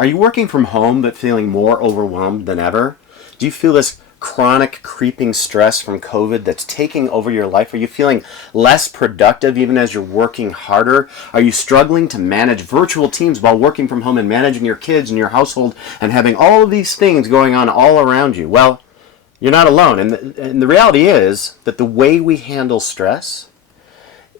Are you working from home but feeling more overwhelmed than ever? Do you feel this chronic creeping stress from COVID that's taking over your life? Are you feeling less productive even as you're working harder? Are you struggling to manage virtual teams while working from home and managing your kids and your household and having all of these things going on all around you? Well, you're not alone. And the reality is that the way we handle stress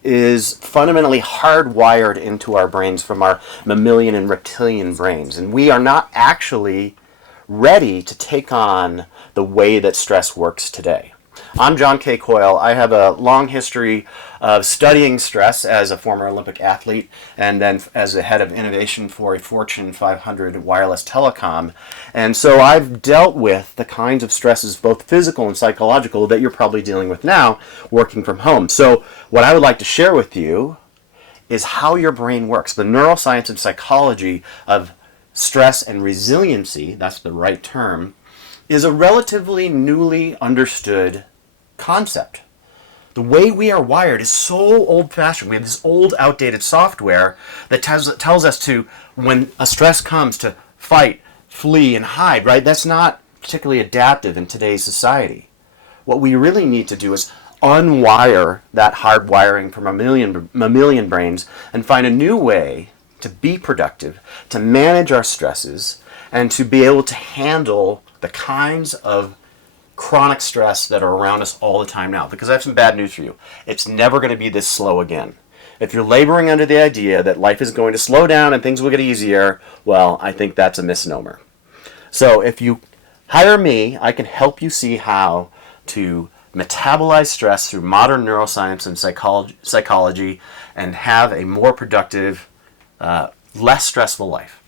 is fundamentally hardwired into our brains from our mammalian and reptilian brains. And we are not actually ready to take on the way that stress works today. I'm John K. Coyle. I have a long history of studying stress as a former Olympic athlete and then as the head of innovation for a Fortune 500 wireless telecom. And so I've dealt with the kinds of stresses, both physical and psychological, that you're probably dealing with now working from home. So what I would like to share with you is how your brain works, the neuroscience and psychology of stress and resiliency, that's the right term, is a relatively newly understood concept. The way we are wired is so old-fashioned. We have this old, outdated software that tells us to, when a stress comes, to fight, flee, and hide, right? That's not particularly adaptive in today's society. What we really need to do is unwire that hardwiring from mammalian brains and find a new way to be productive, to manage our stresses, and to be able to handle the kinds of chronic stress that are around us all the time now. Because I have some bad news for you. It's never going to be this slow again. If you're laboring under the idea that life is going to slow down and things will get easier, well, I think that's a misnomer. So if you hire me, I can help you see how to metabolize stress through modern neuroscience and psychology and have a more productive, less stressful life.